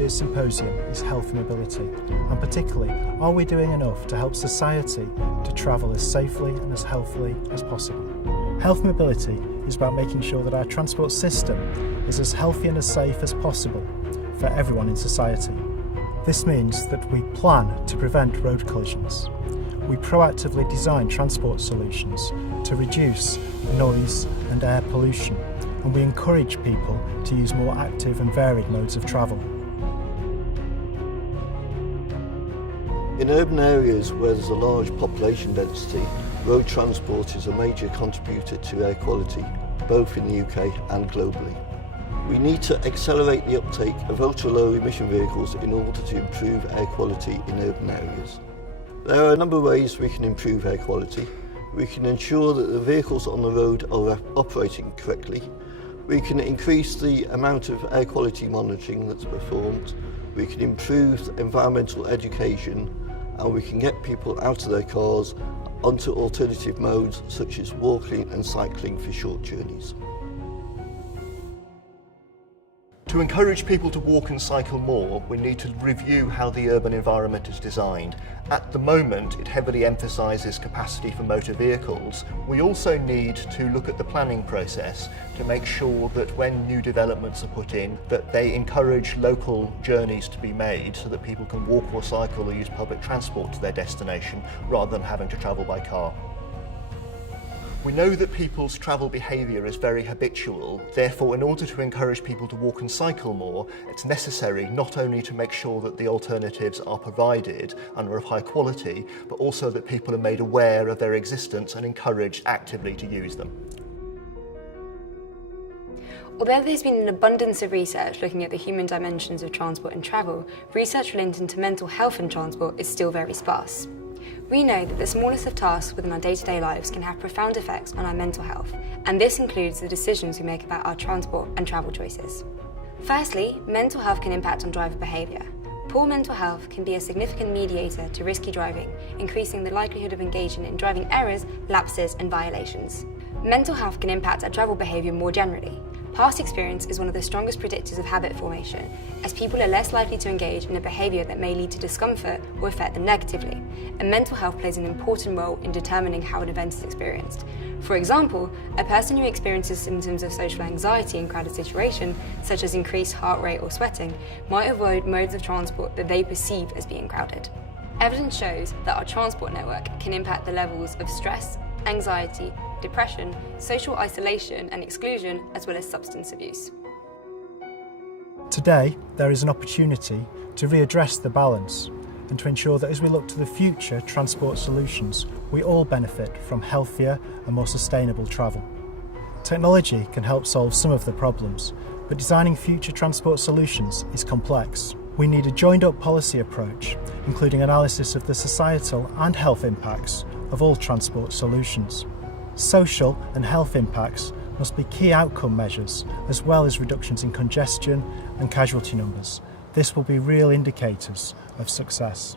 year's symposium is health mobility, and particularly, are we doing enough to help society to travel as safely and as healthily as possible? Health mobility is about making sure that our transport system is as healthy and as safe as possible for everyone in society. This means that we plan to prevent road collisions. We proactively design transport solutions to reduce noise and air pollution, and we encourage people to use more active and varied modes of travel. In urban areas where there's a large population density, road transport is a major contributor to air quality, both in the UK and globally. We need to accelerate the uptake of ultra-low emission vehicles in order to improve air quality in urban areas. There are a number of ways we can improve air quality. We can ensure that the vehicles on the road are operating correctly. We can increase the amount of air quality monitoring that's performed. We can improve environmental education, and we can get people out of their cars onto alternative modes such as walking and cycling for short journeys. To encourage people to walk and cycle more, we need to review how the urban environment is designed. At the moment, it heavily emphasises capacity for motor vehicles. We also need to look at the planning process to make sure that when new developments are put in, that they encourage local journeys to be made so that people can walk or cycle or use public transport to their destination rather than having to travel by car. We know that people's travel behaviour is very habitual, therefore in order to encourage people to walk and cycle more, it's necessary not only to make sure that the alternatives are provided and are of high quality, but also that people are made aware of their existence and encouraged actively to use them. Although there's been an abundance of research looking at the human dimensions of transport and travel, research relating to mental health in transport is still very sparse. We know that the smallest of tasks within our day-to-day lives can have profound effects on our mental health, and this includes the decisions we make about our transport and travel choices. Firstly, mental health can impact on driver behaviour. Poor mental health can be a significant mediator to risky driving, increasing the likelihood of engaging in driving errors, lapses and violations. Mental health can impact our travel behaviour more generally. Past experience is one of the strongest predictors of habit formation, as people are less likely to engage in a behaviour that may lead to discomfort or affect them negatively, and mental health plays an important role in determining how an event is experienced. For example, a person who experiences symptoms of social anxiety in a crowded situation, such as increased heart rate or sweating, might avoid modes of transport that they perceive as being crowded. Evidence shows that our transport network can impact the levels of stress, anxiety, depression, social isolation and exclusion, as well as substance abuse. Today, there is an opportunity to readdress the balance and to ensure that as we look to the future transport solutions, we all benefit from healthier and more sustainable travel. Technology can help solve some of the problems, but designing future transport solutions is complex. We need a joined-up policy approach, including analysis of the societal and health impacts of all transport solutions. Social and health impacts must be key outcome measures, as well as reductions in congestion and casualty numbers. This will be real indicators of success.